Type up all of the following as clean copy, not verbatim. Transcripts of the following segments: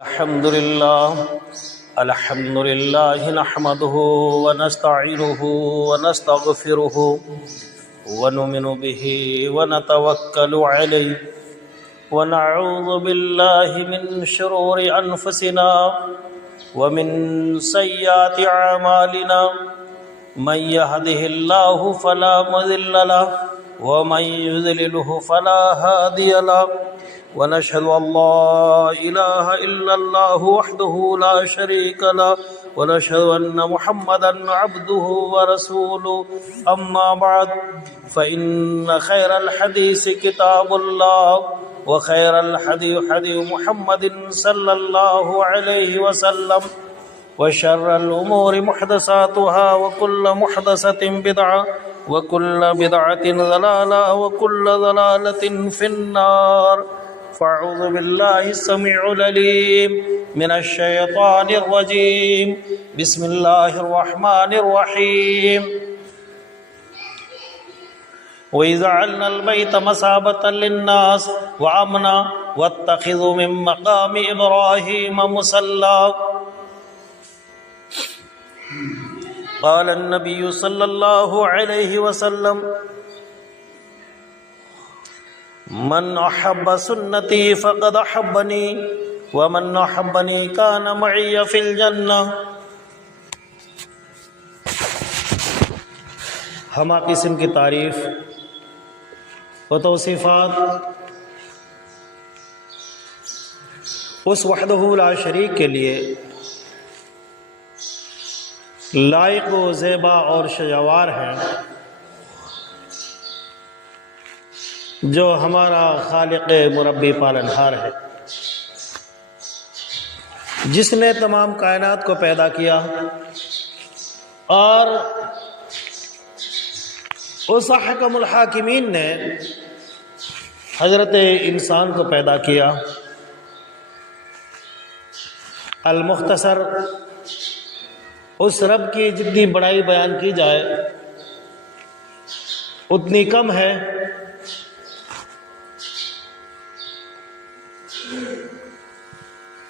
الحمد لله نحمده ونستعينه ونستغفره ونؤمن به ونتوكل عليه ونعوذ بالله من شرور أنفسنا ومن سيئات أعمالنا من يهده الله فلا مضل له ومن يضلله فلا هادي له ونشهد أن لا إله إلا الله وحده لا شريك له ونشهد أن محمدا عبده ورسوله أما بعد فإن خير الحديث كتاب الله وخير الحديث حديث محمد صلى الله عليه وسلم وشر الأمور محدثاتها وكل محدثة بدعة وكل بدعة ضلالة وكل ضلالة في النار فأعوذ بالله السميع العليم من الشيطان الرجيم بسم الله الرحمن الرحيم وإذ جعلنا البيت مثابة للناس وأمنا واتخذوا من مقام إبراهيم مصلى قال النبي صلى الله عليه وسلم من أحب سنتي فقد أحبني ومن أحبني كان معي في الجنة. ہمہ قسم کی تعریف و توصیفات اس وحدہ لا شریک کے لیے لائق و زیبا اور شجاوار ہیں، جو ہمارا خالق مربی پالنہار ہے، جس نے تمام کائنات کو پیدا کیا اور اس احکم الحاکمین نے حضرت انسان کو پیدا کیا. المختصر اس رب کی جتنی بڑائی بیان کی جائے اتنی کم ہے.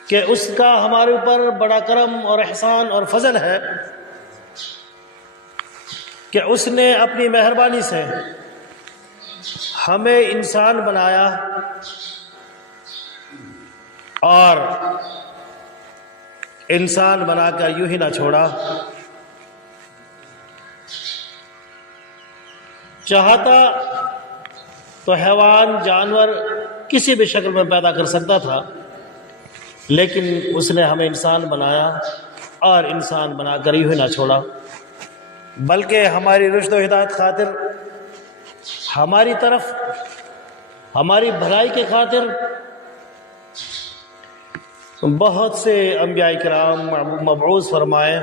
کہ اس کا ہمارے اوپر بڑا کرم اور احسان اور فضل ہے کہ اس نے اپنی مہربانی سے ہمیں انسان بنایا اور انسان بنا کر یوں ہی نہ چھوڑا. چاہتا تو حیوان جانور کسی بھی شکل میں پیدا کر سکتا تھا، لیکن اس نے ہمیں انسان بنایا اور انسان بنا کر یوں ہی نہ چھوڑا، بلکہ ہماری رشد و ہدایت خاطر، ہماری طرف ہماری بھلائی کے خاطر بہت سے انبیاء کرام مبعوث فرمائے،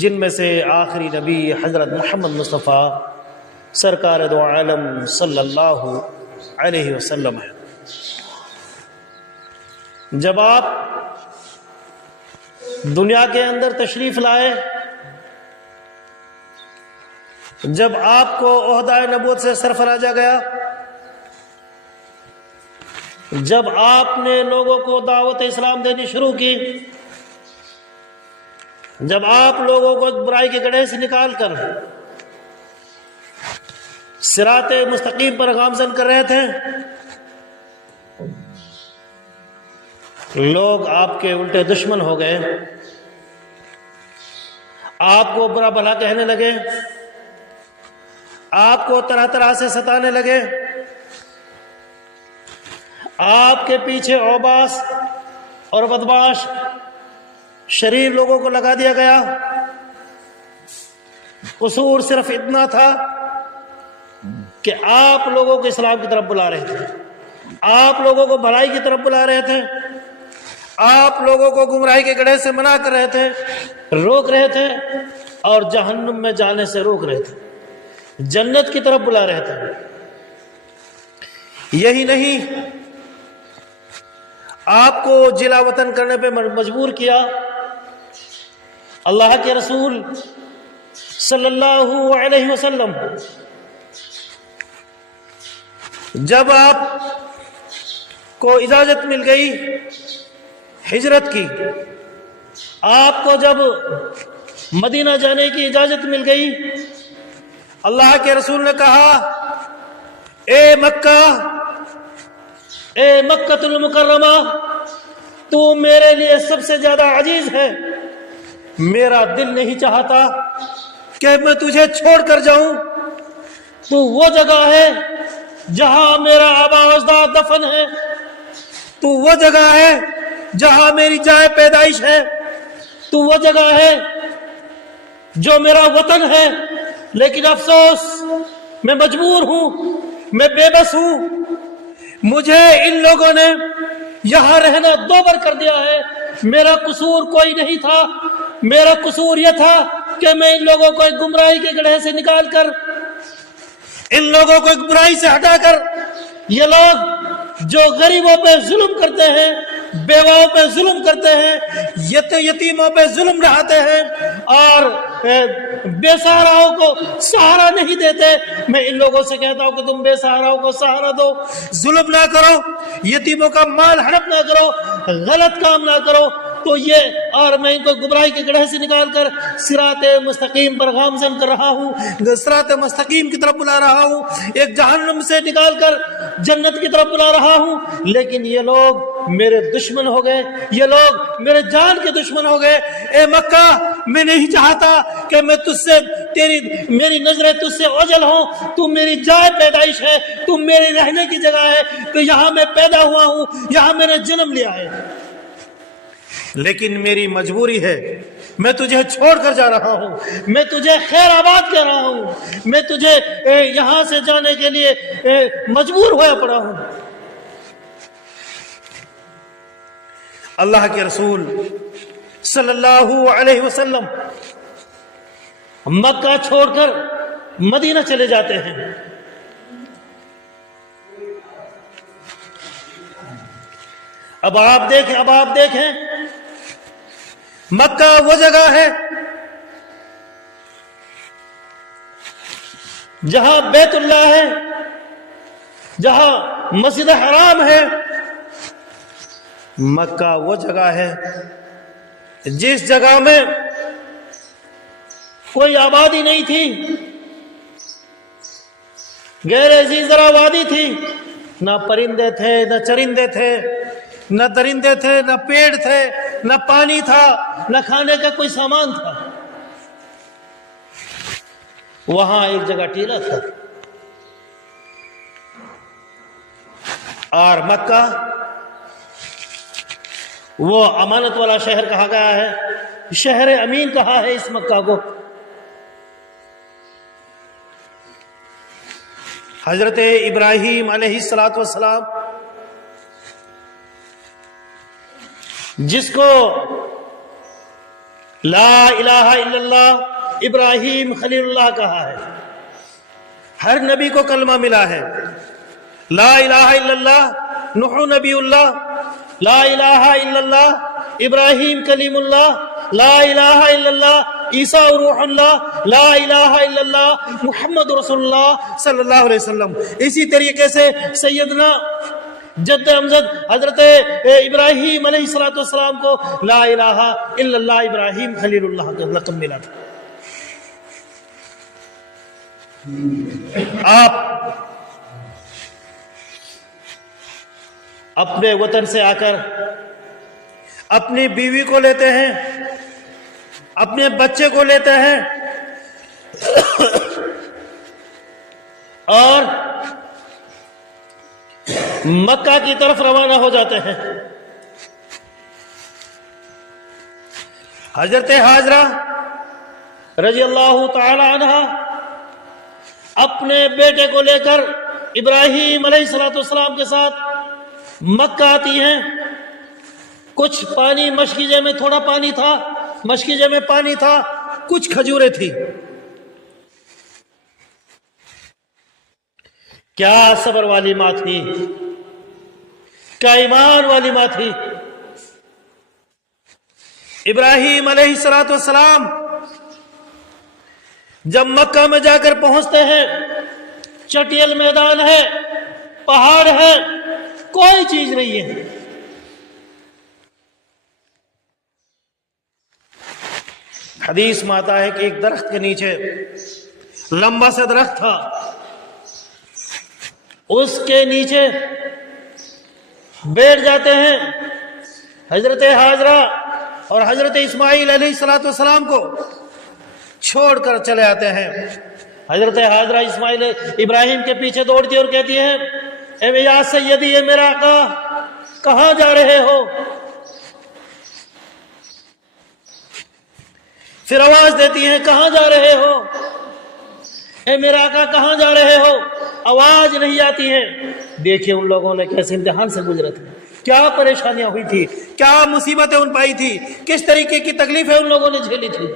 جن میں سے آخری نبی حضرت محمد مصطفیٰ سرکار دو عالم صلی اللہ علیہ وسلم ہے. جب آپ دنیا کے اندر تشریف لائے، جب آپ کو عہدہ نبوت سے سرفرازہ گیا، جب آپ نے لوگوں کو دعوت اسلام دینی شروع کی، جب آپ لوگوں کو برائی کے گڑھے سے نکال کر صراط مستقیم پر گامزن کر رہے تھے، لوگ آپ کے الٹے دشمن ہو گئے، آپ کو برا بھلا کہنے لگے، آپ کو طرح طرح سے ستانے لگے، آپ کے پیچھے اوباس اور بدمعاش شریر لوگوں کو لگا دیا گیا. قصور صرف اتنا تھا کہ آپ لوگوں کو اسلام کی طرف بلا رہے تھے، آپ لوگوں کو بھلائی کی طرف بلا رہے تھے، آپ لوگوں کو گمراہی کے گڑھے سے منع کر رہے تھے، روک رہے تھے، اور جہنم میں جانے سے روک رہے تھے، جنت کی طرف بلا رہے تھے. یہی نہیں، آپ کو جلا وطن کرنے پہ مجبور کیا. اللہ کے رسول صلی اللہ علیہ وسلم جب آپ کو اجازت مل گئی ہجرت کی۔ آپ کو جب مدینہ جانے کی اجازت مل گئی، اللہ کے رسول نے کہا، اے مکہ، اے مکہ المکرمہ، تو میرے لیے سب سے زیادہ عزیز ہے، میرا دل نہیں چاہتا کہ میں تجھے چھوڑ کر جاؤں۔ تو وہ جگہ ہے جہاں میرا آبا و اجداد دفن ہے، تو وہ جگہ ہے جہاں میری جائے پیدائش ہے، تو وہ جگہ ہے جو میرا وطن ہے۔ لیکن افسوس، میں مجبور ہوں، میں بے بس ہوں، مجھے ان لوگوں نے یہاں رہنا دوبر کر دیا ہے۔ میرا قصور کوئی نہیں تھا، میرا قصور یہ تھا کہ میں ان لوگوں کو ایک گمراہی کے گڑھے سے نکال کر، ان لوگوں کو ایک برائی سے ہٹا کر، یہ لوگ جو غریبوں پہ ظلم کرتے ہیں، بیواؤں پہ ظلم کرتے ہیں، یتیموں پہ ظلم ڈھاتے ہیں اور بے سہاراؤں کو سہارا نہیں دیتے، میں ان لوگوں سے کہتا ہوں کہ تم بے سہاراؤں کو سہارا دو، ظلم نہ کرو، یتیموں کا مال ہڑپ نہ کرو، غلط کام نہ کرو۔ تو یہ، اور میں ان کو گمراہی کے گڑھے سے نکال کر صراط مستقیم پر گامزن کر رہا ہوں، صراط مستقیم کی طرف بلا رہا ہوں، ایک جہنم سے نکال کر جنت کی طرف بلا رہا ہوں۔ لیکن یہ لوگ میرے دشمن ہو گئے، یہ لوگ میرے جان کے دشمن ہو گئے۔ اے مکہ، میں نہیں چاہتا کہ میں تجھ سے، میری نظریں تجھ سے اوجھل ہوں، تو میری جائے پیدائش ہے، تو میرے رہنے کی جگہ ہے، تو یہاں میں پیدا ہوا ہوں، یہاں میں نے جنم لیا ہے، لیکن میری مجبوری ہے، میں تجھے چھوڑ کر جا رہا ہوں، میں تجھے خیر آباد کہہ رہا ہوں، میں تجھے یہاں سے جانے کے لیے مجبور ہوا پڑا ہوں۔ اللہ کے رسول صلی اللہ علیہ وسلم مکہ چھوڑ کر مدینہ چلے جاتے ہیں۔ اب آپ دیکھیں مکہ وہ جگہ ہے جہاں بیت اللہ ہے، جہاں مسجد حرام ہے۔ مکہ وہ جگہ ہے جس جگہ میں کوئی آبادی نہیں تھی، غیر عزیز ذرا وادی تھی، نہ پرندے تھے، نہ چرندے تھے، نہ درندے تھے، نہ پیڑ تھے، نہ پانی تھا، نہ کھانے کا کوئی سامان تھا۔ وہاں ایک جگہ ٹیلا تھا، اور مکہ وہ امانت والا شہر کہا گیا ہے، شہر امین کہا ہے اس مکہ کو۔ حضرت ابراہیم علیہ السلام جس کو لا الہ الا اللہ ابراہیم خلیل اللہ کہا ہے، ہر نبی کو کلمہ ملا ہے، لا الہ الا اللہ نوح نبی اللہ، لا الہ الا اللہ ابراہیم کلیم اللہ، لا الہ الا اللہ عیسیٰ روح اللہ، لا الہ الا اللہ محمد رسول اللہ صلی اللہ علیہ وسلم۔ اسی طریقے سے سیدنا جد امجد حضرت ابراہیم علیہ السلام کو لا الہ الا اللہ ابراہیم خلیل اللہ کا لقب ملا تھا۔ آپ اپنے وطن سے آ کر اپنی بیوی کو لیتے ہیں، اپنے بچے کو لیتے ہیں، اور مکہ کی طرف روانہ ہو جاتے ہیں۔ حضرت حاجرہ رضی اللہ تعالی عنہ اپنے بیٹے کو لے کر ابراہیم علیہ السلام کے ساتھ مکہ آتی ہیں۔ کچھ پانی مشکیزے میں، تھوڑا پانی تھا، مشکیزے میں پانی تھا، کچھ کھجوریں تھی۔ کیا صبر والی ماں تھی، کیا ایمان والی ماں تھی۔ ابراہیم علیہ السلام جب مکہ میں جا کر پہنچتے ہیں، چٹیل میدان ہے، پہاڑ ہے، کوئی چیز نہیں ہے۔ حدیث میں آتا ہے کہ ایک درخت کے نیچے لمبا سا درخت تھا، اس کے نیچے بیٹھ جاتے ہیں حضرت ہاجرہ اور حضرت اسماعیل علیہ السلام کو چھوڑ کر چلے آتے ہیں۔ حضرت ہاجرہ اسماعیل ابراہیم کے پیچھے دوڑتی اور کہتی ہیں اے یا سیدی، اے میرا آقا، کہاں جا رہے ہو؟ پھر آواز دیتی ہیں کہاں جا رہے ہو؟ اے میرا آقا کہاں جا رہے ہو؟ آواز نہیں آتی ہے۔ دیکھیں ان لوگوں نے کیسے امتحان سے گزرے تھے، کیا پریشانیاں ہوئی تھی، کیا مصیبتیں ان پائی تھی، کس طریقے کی تکلیفیں ان لوگوں نے جھیلی تھی۔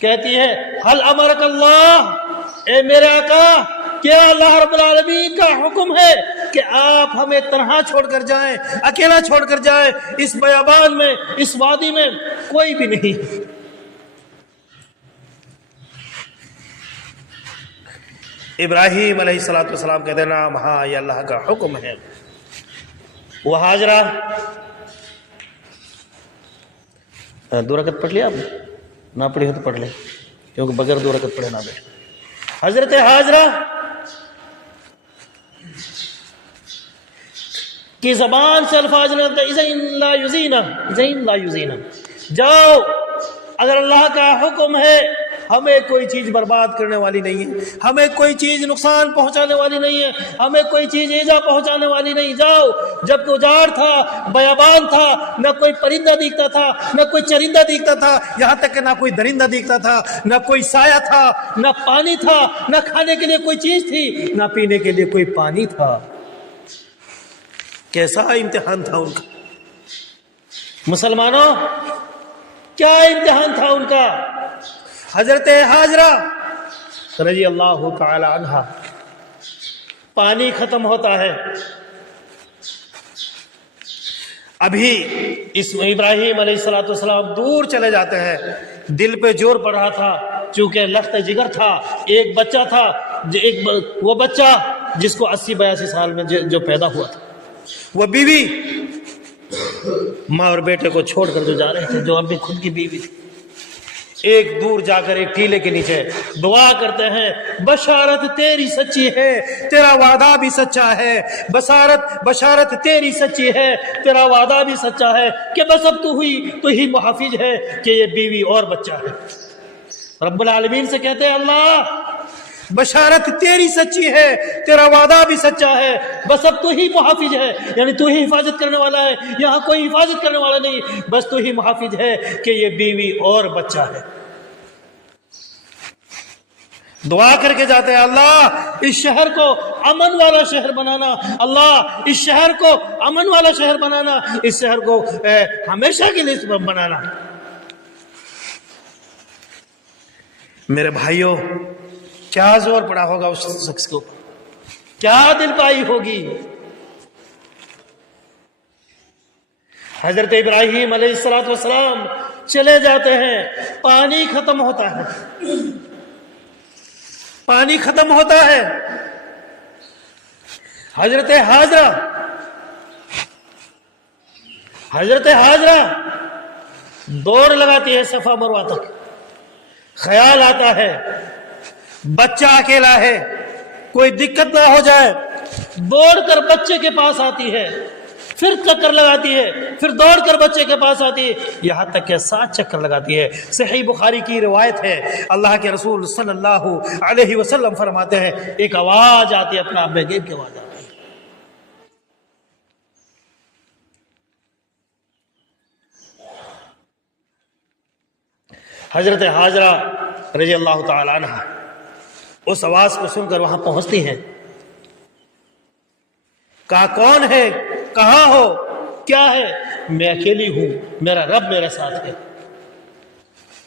کہتی ہے حل امرک اللہ، اے میرے آقا، کیا اللہ رب العالمین کا حکم ہے کہ آپ ہمیں تنہا چھوڑ کر جائیں، اکیلا چھوڑ کر جائیں؟ اس بیابان میں، اس وادی میں کوئی بھی نہیں۔ ابراہیم علیہ السلام کہتے ہیں نام، ہاں یہ اللہ کا حکم ہے۔ وہ ہاجرہ، دو رکعت پڑھ لیا آپ نے؟ نہ پڑھی ہو تو پڑھ لیں، کیونکہ بغیر دو رکعت پڑھے نہ بیٹھ۔ حضرت ہاجرہ کی زبان سے الفاظ نکلتے اِذَن لَا یُزِینَ، اِذَن لَا یُزِینَ، جاؤ، اگر اللہ کا حکم ہے ہمیں کوئی چیز برباد کرنے والی نہیں ہے، ہمیں کوئی چیز نقصان پہنچانے والی نہیں ہے، ہمیں کوئی چیز ایذا پہنچانے والی نہیں، جاؤ۔ جب اجاڑ تھا، بیابان تھا، نہ کوئی پرندہ دیکھتا تھا، نہ کوئی چرندہ دیکھتا تھا، یہاں تک کہ نہ کوئی درندہ دیکھتا تھا، نہ کوئی سایہ تھا، نہ پانی تھا، نہ کھانے کے لیے کوئی چیز تھی، نہ پینے کے لیے کوئی پانی تھا۔ کیسا امتحان تھا ان کا! مسلمانوں، کیا امتحان تھا ان کا! حضرت ہاجرہ رضی اللہ تعالی عنہا، پانی ختم ہوتا ہے، ابھی اس ابراہیم علیہ السلام دور چلے جاتے ہیں، دل پہ زور پڑ رہا تھا، چونکہ لخت جگر تھا، ایک بچہ تھا، وہ بچہ جس کو 80-82 سال میں جو پیدا ہوا تھا، وہ بیوی ماں اور بیٹے کو چھوڑ کر جو جا رہے تھے، جو اپنی خود کی بیوی تھی، ایک دور جا کر ایک ٹیلے کے نیچے دعا کرتے ہیں بشارت تیری سچی ہے، تیرا وعدہ بھی سچا ہے، بشارت تیری سچی ہے، تیرا وعدہ بھی سچا ہے کہ بس اب تو ہی محافظ ہے کہ یہ بیوی اور بچہ ہے۔ رب العالمین سے کہتے ہیں اللہ بشارت تیری سچی ہے، تیرا وعدہ بھی سچا ہے، بس اب تو ہی محافظ ہے، یعنی تو ہی حفاظت کرنے والا ہے، یہاں کوئی حفاظت کرنے والا نہیں، بس تو ہی محافظ ہے کہ یہ بیوی اور بچہ ہے۔ دعا کر کے جاتے ہیں اللہ اس شہر کو امن والا شہر بنانا، اللہ اس شہر کو امن والا شہر بنانا، اس شہر کو ہمیشہ کے لیے بنانا۔ میرے بھائیوں، کیا زور پڑا ہوگا اس شخص کو، کیا دل پائی ہوگی۔ حضرت ابراہیم علیہ السلام چلے جاتے ہیں، پانی ختم ہوتا ہے، پانی ختم ہوتا ہے۔ حضرت ہاجرہ دوڑ لگاتی ہے صفا مروہ تک، خیال آتا ہے بچہ اکیلا ہے، کوئی دقت نہ ہو جائے، دوڑ کر بچے کے پاس آتی ہے، پھر چکر لگاتی ہے، پھر دوڑ کر بچے کے پاس آتی ہے، یہاں تک کہ 7 چکر لگاتی ہے۔ صحیح بخاری کی روایت ہے، اللہ کے رسول صلی اللہ علیہ وسلم فرماتے ہیں ایک آواز آتی ہے، اپنا آپ غیب کی آواز آتی ہے، حضرت ہاجرہ رضی اللہ تعالی عنہ اس آواز کو سن کر وہاں پہنچتی ہیں، کہا کون ہے، کہاں ہو، کیا ہے؟ میں اکیلی ہوں، میرا رب میرے ساتھ ہے۔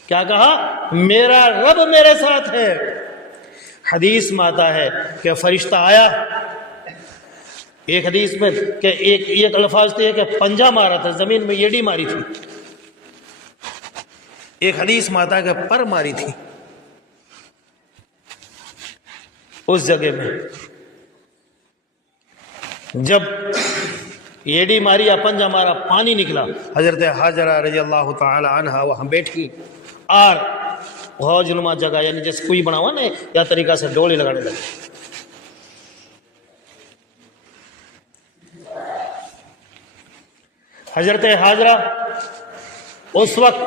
کیا کہا؟ میرا رب میرے ساتھ ہے۔ حدیث میں آتا ہے کہ فرشتہ آیا، ایک حدیث میں کہ ایک الفاظ تھے کہ پنجہ مارا تھا، زمین میں یڑی ماری تھی، ایک حدیث میں آتا ہے کہ پر ماری تھی اس جگہ میں۔ جب ایڈی ماری یا پنجہ مارا، پانی نکلا. حضرت حاجرہ رضی اللہ تعالی عنہ وہاں بیٹھی اور حوض نما جگہ یعنی جیسے کوئی بنا ہوا نا یا طریقہ سے ڈولی لگانے لگے. حضرت حاجرہ اس وقت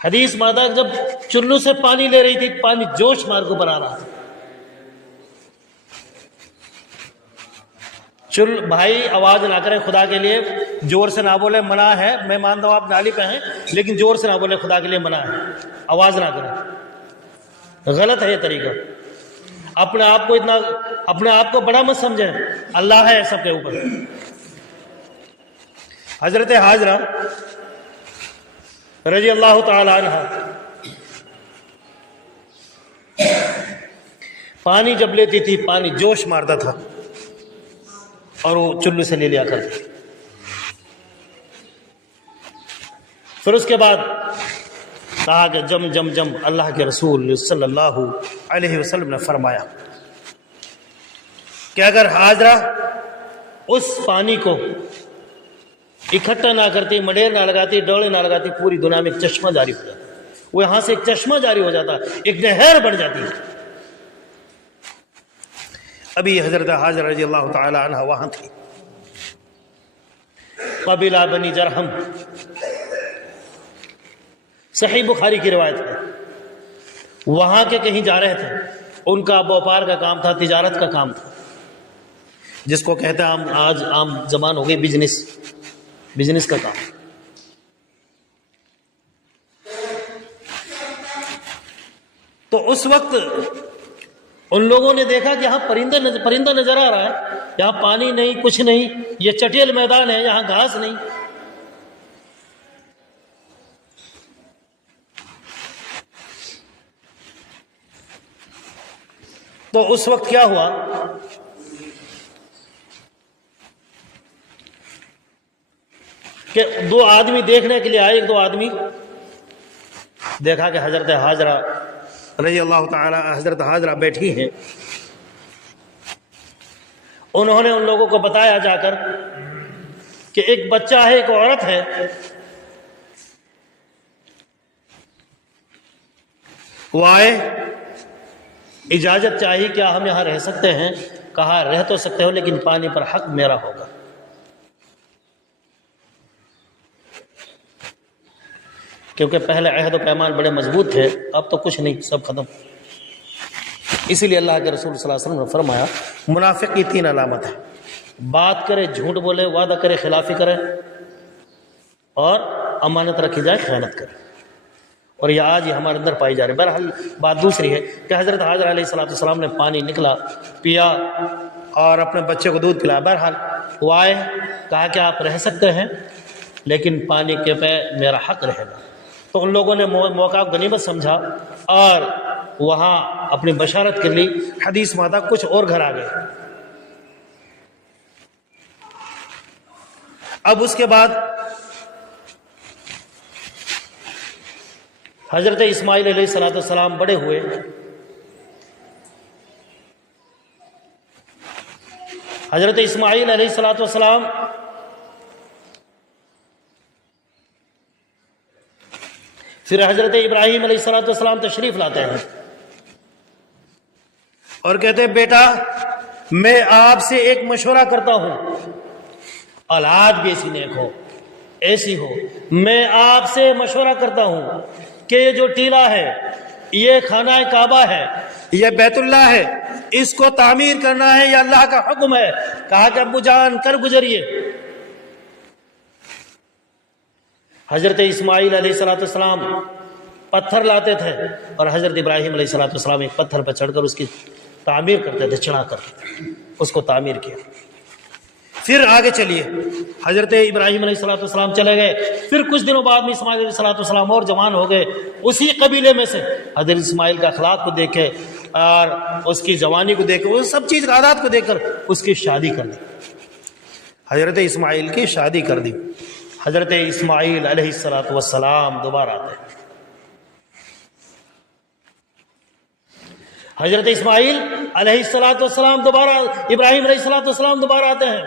حدیث مادہ جب چلو سے پانی لے رہی تھی، پانی جوش مار کو بنا رہا تھا. چل بھائی آواز نہ کریں خدا کے لیے، زور سے نہ بولے، منع ہے. میں مانتا ہوں آپ نالی پہ ہیں لیکن زور سے نہ بولے، خدا کے لیے منع ہے. آواز نہ کریں، غلط ہے یہ طریقہ. اپنے آپ کو بڑا مت سمجھیں، اللہ ہے سب کے اوپر. حضرت حاجرہ رضی اللہ تعالی عنہ پانی جب لیتی تھی پانی جوش مارتا تھا اور وہ چلو سے لے لیا کرتی. پھر اس کے بعد کہا کہ جم اللہ کے رسول صلی اللہ علیہ وسلم نے فرمایا کہ اگر حاجرہ اس پانی کو اکٹھا نہ کرتی، مڈیر نہ لگاتی، ڈوڑے نہ لگاتی، پوری دنیا میں ایک چشمہ جاری ہو جاتا. وہ یہاں سے ایک چشمہ جاری ہو جاتا، ایک نہر بن جاتی. ابھی حضرت حاجرہ رضی اللہ تعالی عنہ وہاں تھی. قبیلہ بنی جرہم، صحیح بخاری کی روایت ہے، وہاں کے کہیں جا رہے تھے. ان کا بیوپار کا کام تھا، تجارت کا کام تھا، جس کو کہتے ہیں آج عام زبان ہو گئی بزنس کا کام. تو اس وقت ان لوگوں نے دیکھا کہ یہاں پرندہ نظر آ رہا ہے، یہاں پانی نہیں، کچھ نہیں، یہ چٹیل میدان ہے، یہاں گھاس نہیں. تو اس وقت کیا ہوا کہ دو آدمی دیکھنے کے لیے آئے. ایک دو آدمی دیکھا کہ حضرت حاجرہ رضی اللہ تعالی حضرت حاجرہ بیٹھی ہیں. انہوں نے ان لوگوں کو بتایا جا کر کہ ایک بچہ ہے، ایک عورت ہے، وہ آئے، اجازت چاہیے کیا ہم یہاں رہ سکتے ہیں؟ کہا رہ تو سکتے ہو لیکن پانی پر حق میرا ہوگا. کیونکہ پہلے عہد و پیمان بڑے مضبوط تھے، اب تو کچھ نہیں، سب ختم. اسی لیے اللہ کے رسول صلی اللہ علیہ وسلم نے فرمایا منافق کی 3 علامت ہے: بات کرے جھوٹ بولے، وعدہ کرے خلافی کرے، اور امانت رکھی جائے خیانت کرے. اور یہ آج یہ ہمارے اندر پائی جا رہی ہے. بہرحال بات دوسری ہے کہ حضرت حاجرہ علیہ السلام نے پانی نکلا، پیا اور اپنے بچے کو دودھ پلایا. بہرحال وہ آئے، کہا کہ آپ رہ سکتے ہیں لیکن پانی کے پہ میرا حق رہے گا. تو ان لوگوں نے موقع غنیمت سمجھا اور وہاں اپنی بشارت کر لی. حدیث ماتا کچھ اور گھر آ گئے. اب اس کے بعد حضرت اسماعیل علیہ السلام بڑے ہوئے. حضرت اسماعیل علیہ السلام پھر حضرت ابراہیم علیہ السلام تشریف لاتے ہیں اور کہتے ہیں بیٹا میں آپ سے ایک مشورہ کرتا ہوں، اولاد بھی ایسی نیک ہو، ایسی ہو، میں آپ سے مشورہ کرتا ہوں کہ یہ جو ٹیلہ ہے، یہ خانہ کعبہ ہے، یہ بیت اللہ ہے، اس کو تعمیر کرنا ہے، یہ اللہ کا حکم ہے. کہا کہ ابو جان کر گزریے. حضرت اسماعیل علیہ السلام پتھر لاتے تھے اور حضرت ابراہیم علیہ السلام ایک پتھر پر چڑھ کر اس کی تعمیر کرتے تھے، چڑھا کر اس کو تعمیر کیا. پھر آگے چلیے، حضرت ابراہیم علیہ السلام چلے گئے. پھر کچھ دنوں بعد میں اسماعیل علیہ السلام اور جوان ہو گئے. اسی قبیلے میں سے حضرت اسماعیل کا اخلاق کو دیکھے اور اس کی جوانی کو دیکھ، وہ سب چیز عادات کو دیکھ کر اس کی شادی کر دی. حضرت اسماعیل کی شادی کر دی. حضرت اسماعیل علیہ السلام دوبارہ آتے ہیں. حضرت اسماعیل علیہ السلام دوبارہ، ابراہیم علیہ السلام دوبارہ آتے ہیں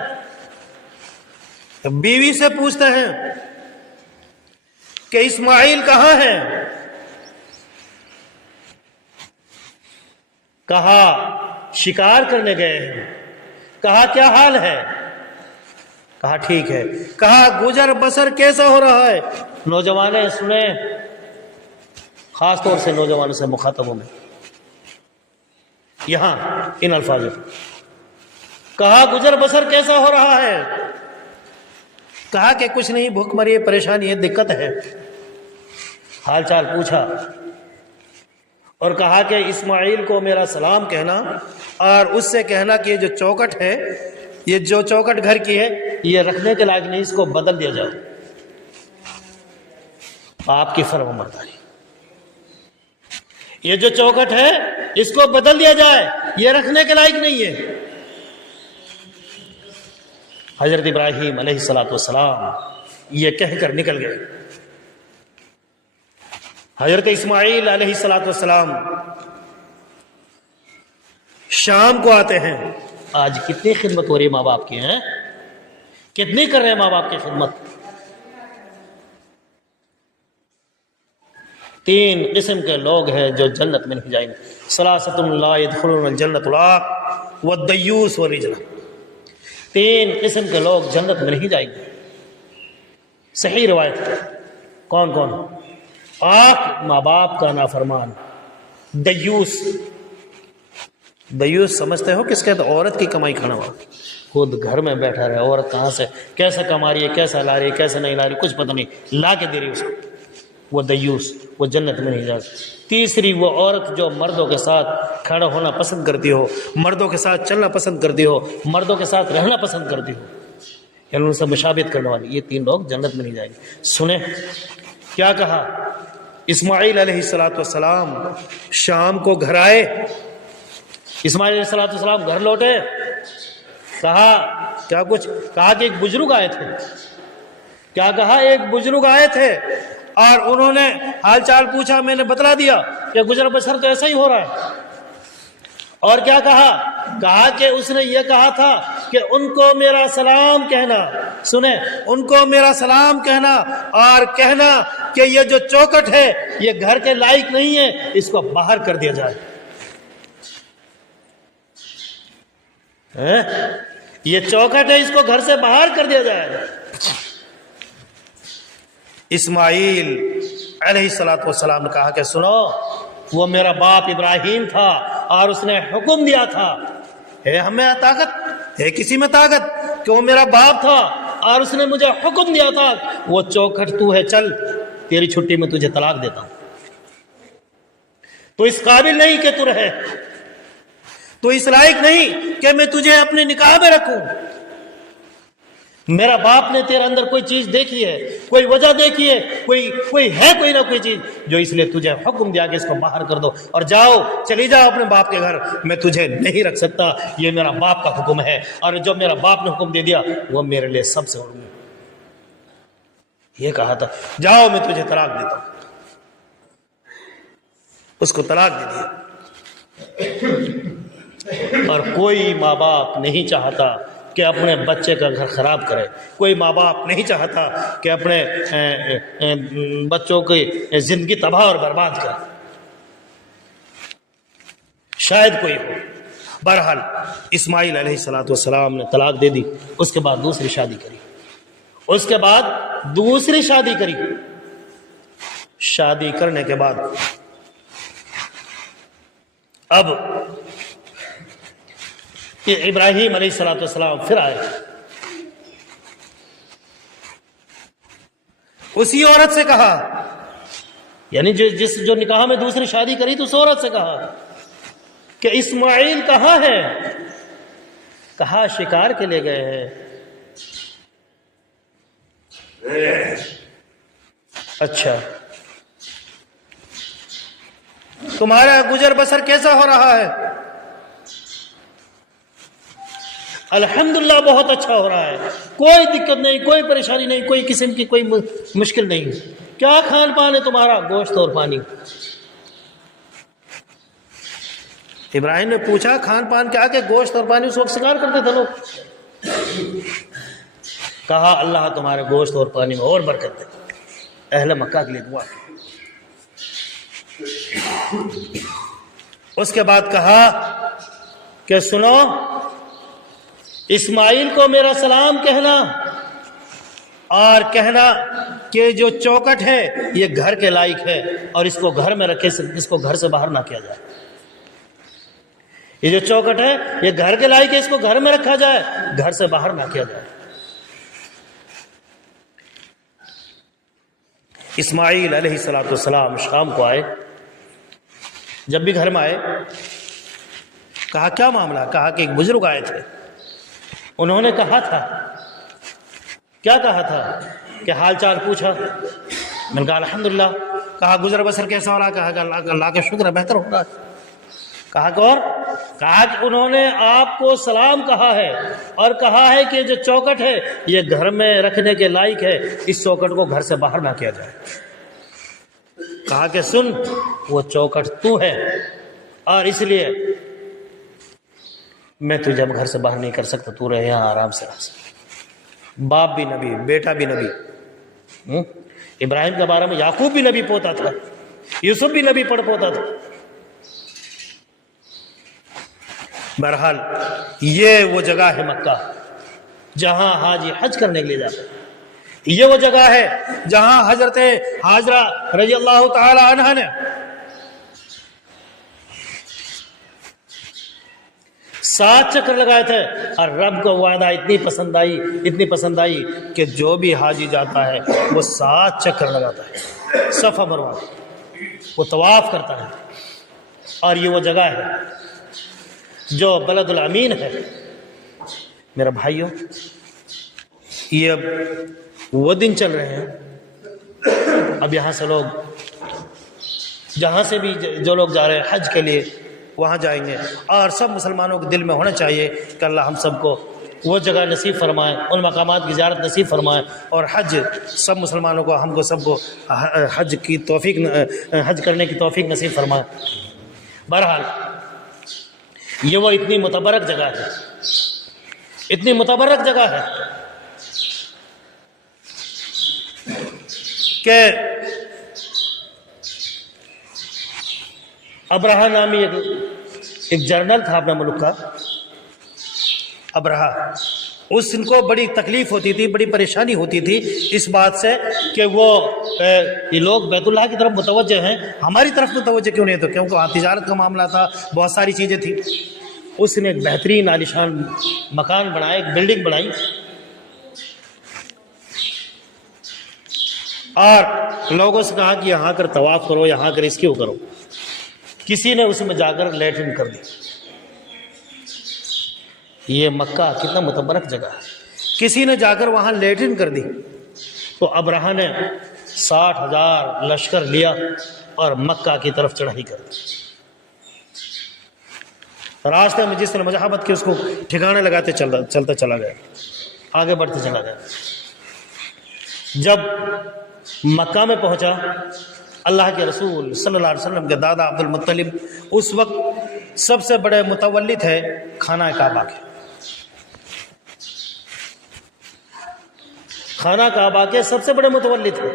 بیوی سے پوچھتے ہیں کہ اسماعیل کہاں ہے؟ کہا شکار کرنے گئے ہیں۔ کہا کیا حال ہے؟ کہا ٹھیک ہے۔ کہا گزر بسر کیسا ہو رہا ہے؟ نوجوانیں سنیں، خاص طور سے نوجوانوں سے مخاطب ہوں میں یہاں ان الفاظ میں۔ کہا گزر بسر کیسا ہو رہا ہے؟ کہا کہ کچھ نہیں، بھوک مری ہے، پریشانی ہے، دقت ہے۔ حال چال پوچھا اور کہا کہ اسماعیل کو میرا سلام کہنا اور اس سے کہنا کہ یہ جو چوکٹ ہے، یہ جو چوکٹ گھر کی ہے، یہ رکھنے کے لائق نہیں، اس کو بدل دیا جائے۔ آپ کی فرمانبرداری، یہ جو چوکٹ ہے اس کو بدل دیا جائے، یہ رکھنے کے لائق نہیں ہے۔ حضرت ابراہیم علیہ السلام یہ کہہ کر نکل گئے۔ حضرت اسماعیل علیہ السلام شام کو آتے ہیں۔ آج کتنی خدمت ہو رہی ہے ماں باپ کی، ہیں کتنی کر رہے ہیں ماں باپ کی خدمت؟ 3 قسم کے لوگ ہیں جو جنت میں نہیں جائیں گے۔ ثلاثۃ لا يدخلون الجنۃ العاق والدیوس والرجل۔ 3 قسم کے لوگ جنت میں نہیں جائیں گے۔ صحیح روایت ہے۔ کون کون؟ آق ماں باپ کا نافرمان، دیوس۔ دیوس سمجھتے ہو کس کہتے؟ عورت کی کمائی کھانا والا، خود گھر میں بیٹھا رہے، عورت کہاں سے کیسے کما رہی ہے، کیسا لا رہی ہے، کیسے نہیں لا رہی، کچھ پتہ نہیں، لا کے دے رہی اس کو، وہ دیوس، وہ جنت میں نہیں جا سکتی۔ تیسری وہ عورت جو مردوں کے ساتھ کھڑا ہونا پسند کرتی ہو، مردوں کے ساتھ چلنا پسند کرتی ہو، مردوں کے ساتھ رہنا پسند کرتی ہو، یعنی ان سے مشابہت کرنے والی، یہ 3 لوگ جنت میں نہیں جائیں گے۔ سنیں کیا کہا؟ اسماعیل علیہ السلام شام کو گھر آئے۔ اسماعیل علیہ السلام گھر لوٹے۔ کہا کیا کچھ؟ کہا کہ ایک بزرگ آئے تھے۔ کیا کہا؟ ایک بزرگ آئے تھے اور انہوں نے حال چال پوچھا، میں نے بتلا دیا کہ گزر بسر تو ایسا ہی ہو رہا ہے۔ اور کیا کہا؟ کہا کہ اس نے یہ کہا تھا کہ ان کو میرا سلام کہنا، سنیں، ان کو میرا سلام کہنا اور کہنا کہ یہ جو چوکٹ ہے یہ گھر کے لائق نہیں ہے، اس کو باہر کر دیا جائے۔ یہ چوکٹ ہے، اس کو گھر سے باہر کر دیا جائے۔ اسماعیل علیہ السلام نے کہا کہ سنو، وہ میرا باپ ابراہیم تھا اور اس نے حکم دیا تھا، ہے ہمیں طاقت ہے کسی میں طاقت کہ وہ میرا باپ تھا اور اس نے مجھے حکم دیا تھا، وہ چوکھٹ تو ہے، چل تیری چھٹی میں تجھے طلاق دیتا ہوں، تو اس قابل نہیں کہ تو رہے، تو اس لائق نہیں کہ میں تجھے اپنے نکاح میں رکھوں۔ میرا باپ نے تیرے اندر کوئی چیز دیکھی ہے، کوئی وجہ دیکھی ہے، کوئی نہ کوئی چیز جو اس لیے تجھے حکم دیا کہ اس کو باہر کر دو اور جاؤ، چلی جاؤ اپنے باپ کے گھر، میں تجھے نہیں رکھ سکتا، یہ میرا باپ کا حکم ہے، اور جو میرا باپ نے حکم دے دیا وہ میرے لیے سب سے حکم ہے۔ یہ کہا تھا جاؤ میں تجھے طلاق دیتا ہوں، اس کو طلاق دے دیا۔ اور کوئی ماں باپ نہیں چاہتا کہ اپنے بچے کا گھر خراب کرے، کوئی ماں باپ نہیں چاہتا کہ اپنے بچوں کی زندگی تباہ اور برباد کرے، شاید کوئی ہو۔ بہرحال اسماعیل علیہ السلام نے طلاق دے دی، اس کے بعد دوسری شادی کری، شادی کرنے کے بعد اب ابراہیم علیہ السلام پھر آئے، اسی عورت سے کہا، یعنی جو نکاح میں دوسری شادی کری تو اس عورت سے کہا کہ اسماعیل کہاں ہے؟ کہا شکار کے لیے گئے ہیں۔ اچھا، تمہارا گزر بسر کیسا ہو رہا ہے؟ الحمدللہ بہت اچھا ہو رہا ہے، کوئی دقت نہیں، کوئی پریشانی نہیں، کوئی قسم کی کوئی مشکل نہیں۔ کیا کھان پان ہے تمہارا؟ گوشت اور پانی۔ ابراہیم نے پوچھا کھان پان کیا؟ کہ گوشت اور پانی۔ اس وقت شکار کرتے تھے لوگ، کہا اللہ تمہارے گوشت اور پانی میں اور برکت دے. اہل مکہ کے لیے دعا کی. اس کے بعد کہا کہ سنو، اسماعیل کو میرا سلام کہنا اور کہنا کہ جو چوکٹ ہے یہ گھر کے لائق ہے اور اس کو گھر میں رکھے، اس کو گھر سے باہر نہ کیا جائے. یہ جو چوکٹ ہے یہ گھر کے لائق ہے، اس کو گھر میں رکھا جائے، گھر سے باہر نہ کیا جائے. اسماعیل علیہ السلام شام کو آئے. جب بھی گھر میں آئے کہا کیا معاملہ؟ کہا کہ ایک بزرگ آئے تھے، انہوں نے کہا تھا. کیا کہا تھا؟ کہ حال چال پوچھا. میں نے کہا الحمدللہ. کہا گزر بسر کیسا ہو رہا؟ کہا کہ اللہ کا شکر ہے بہتر ہو رہا ہے. کہا کہ اور؟ کہا کہ انہوں نے آپ کو سلام کہا ہے اور کہا ہے کہ جو چوکٹ ہے یہ گھر میں رکھنے کے لائق ہے، اس چوکٹ کو گھر سے باہر نہ کیا جائے. کہا کہ سن، وہ چوکٹ تو ہے اور اس لیے میں تجھے اب گھر سے باہر نہیں کر سکتا، تو رہے یہاں آرام سے. باپ بھی نبی، بیٹا بھی نبی. ابراہیم کے بارے میں یعقوب بھی نبی پوتا تھا، یوسف بھی نبی پڑ پوتا تھا. بہرحال یہ وہ جگہ ہے مکہ جہاں حاجی حج کرنے کے لیے جاتا ہے. یہ وہ جگہ ہے جہاں حضرت حاجرہ رضی اللہ تعالی عنہ نے 7 چکر لگائے تھے اور رب کو وعدہ اتنی پسند آئی کہ جو بھی حاجی جاتا ہے وہ 7 چکر لگاتا ہے، صفا مروا، وہ طواف کرتا ہے. اور یہ وہ جگہ ہے جو بلد الامین ہے. میرا بھائیوں، یہ اب وہ دن چل رہے ہیں، اب یہاں سے لوگ جہاں سے بھی جو لوگ جا رہے ہیں حج کے لیے وہاں جائیں گے. اور سب مسلمانوں کے دل میں ہونا چاہیے کہ اللہ ہم سب کو وہ جگہ نصیب فرمائے، ان مقامات کی زیارت نصیب فرمائے، اور حج سب مسلمانوں کو، ہم کو سب کو حج کی توفیق، حج کرنے کی توفیق نصیب فرمائے. بہرحال یہ وہ اتنی متبرک جگہ ہے، اتنی متبرک جگہ ہے کہ ابرہا نامی ایک جنرل تھا اپنے ملک کا، ابرہا. ان کو بڑی تکلیف ہوتی تھی، بڑی پریشانی ہوتی تھی اس بات سے کہ یہ لوگ بیت اللہ کی طرف متوجہ ہیں، ہماری طرف متوجہ کیوں نہیں؟ تو کیونکہ وہاں تجارت کا معاملہ تھا، بہت ساری چیزیں تھیں. اس نے ایک بہترین عالیشان مکان بنایا، ایک بلڈنگ بنائی، اور لوگوں سے کہا کہ یہاں کر طواف کرو، یہاں کر اس کیوں کرو. کسی نے اس میں جا کر لیٹرن کر دی. یہ مکہ کتنا متبرک جگہ ہے. کسی نے جا کر وہاں لیٹرن کر دی تو ابرہا نے 60,000 لشکر لیا اور مکہ کی طرف چڑھائی کر دی. راستے میں جس نے مزاحمت کی اس کو ٹھکانے لگاتے چلتا چلا گیا، آگے بڑھتے چلا گیا. جب مکہ میں پہنچا، اللہ کے رسول صلی اللہ علیہ وسلم کے دادا عبد المطلب اس وقت سب سے بڑے متولی تھے خانہ کعبہ کے. خانہ کعبہ کے سب سے بڑے متولی تھے.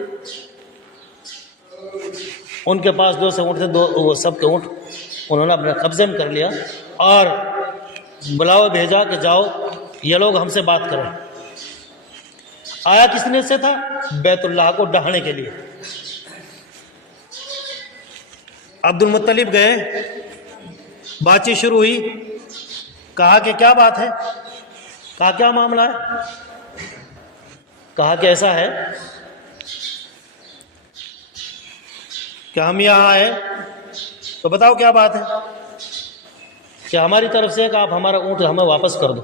ان کے پاس 200 اونٹ تھے، وہ سب کے اونٹ انہوں نے اپنے قبضے میں کر لیا اور بلاؤ بھیجا کہ جاؤ یہ لوگ ہم سے بات کریں. آیا کس نے سے تھا؟ بیت اللہ کو ڈھانے کے لیے. عبد المطلب گئے، بات چیت شروع ہوئی. کہا کہ کیا بات ہے؟ کہا کیا معاملہ ہے؟ کہا کہ ایسا ہے کہ ہم یہاں آئے تو بتاؤ کیا بات ہے؟ کہ ہماری طرف سے کہ آپ ہمارا اونٹ ہمیں واپس کر دو،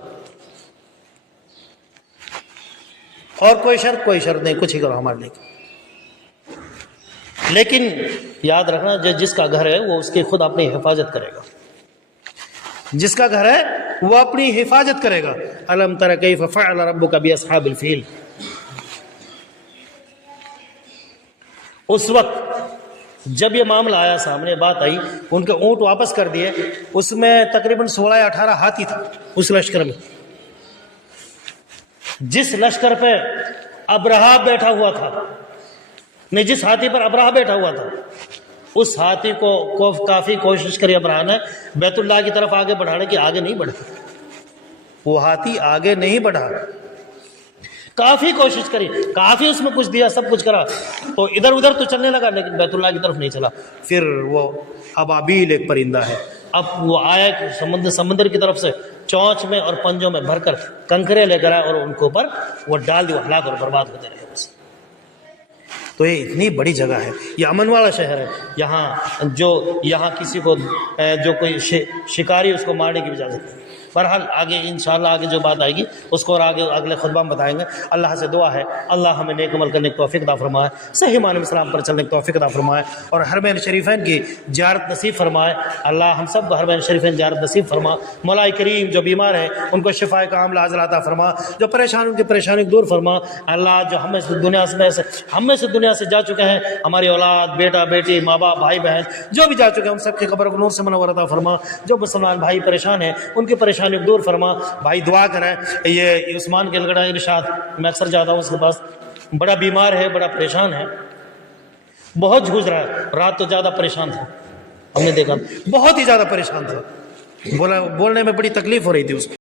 اور کوئی شرط نہیں، کچھ ہی کرو ہمارے لیے. لیکن یاد رکھنا جس کا گھر ہے وہ اس کی خود اپنی حفاظت کرے گا. جس کا گھر ہے وہ اپنی حفاظت کرے گا. الم تر کیف فعل ربک باصحاب الفیل. اس وقت جب یہ معاملہ آیا، سامنے بات آئی، ان کے اونٹ واپس کر دیے. اس میں تقریباً 16 یا 18 ہاتھی تھا اس لشکر میں. جس لشکر پہ ابرہہ بیٹھا ہوا تھا، نہیں جس ہاتھی پر ابرہہ بیٹھا ہوا تھا، اس ہاتھی کو کافی کوشش کری ابرہہ نے بیت اللہ کی طرف آگے بڑھانے کی، آگے نہیں بڑھا، وہ ہاتھی آگے نہیں بڑھا، کافی کوشش کری، کافی اس میں کچھ دیا، سب کچھ کرا، تو ادھر ادھر تو چلنے لگا لیکن بیت اللہ کی طرف نہیں چلا۔ پھر وہ ابابیل ایک پرندہ ہے، اب وہ آیا کہ سمندر کی طرف سے چونچ میں اور پنجوں میں بھر کر کنکرے لے کر آیا اور ان کے اوپر وہ ڈال دیا، ہلاک اور برباد ہوتے رہے بس۔ تو یہ اتنی بڑی جگہ ہے، یہ امن والا شہر ہے، یہاں کسی کو جو کوئی شکاری اس کو مارنے کی اجازت نہیں۔ بہرحال آگے انشاءاللہ آگے جو بات آئے گی اس کو اور آگے اگلے خطبہ میں بتائیں گے۔ اللہ سے دعا ہے اللہ ہمیں نیک عمل کرنے کی توفیق عطا فرمائے، صحیح معنی میں اسلام پر چلنے کی توفیق عطا فرمائے، اور حرمین شریفین کی زیارت نصیب فرمائے۔ اللہ ہم سب کو حرمین شریفین زیارت نصیب فرما۔ مولا کریم جو بیمار ہیں ان کو شفاء کاملہ عاجلہ عطا فرما، جو پریشان ان کی پریشانی دور فرما۔ اللہ جو ہم میں سے دنیا سے جا چکے ہیں، ہماری اولاد، بیٹا بیٹی، ماں باپ، بھائی بہن جو بھی جا چکے ہیں، ہم سب کی قبر کو نور سے منور عطا فرما۔ جو مسلمان بھائی پریشان ہیں ان کی پریشانی دور فرما۔ بھائی دعا کریں، یہ عثمان کے لگڑا ارشاد، میں اکثر جاتا ہوں اس کے پاس، بڑا بیمار ہے، بڑا پریشان ہے، بہت جھوج رہا ہے، رات تو زیادہ پریشان تھا، ہم نے دیکھا بہت ہی زیادہ پریشان تھا، بولنے میں بڑی تکلیف ہو رہی تھی اس کو۔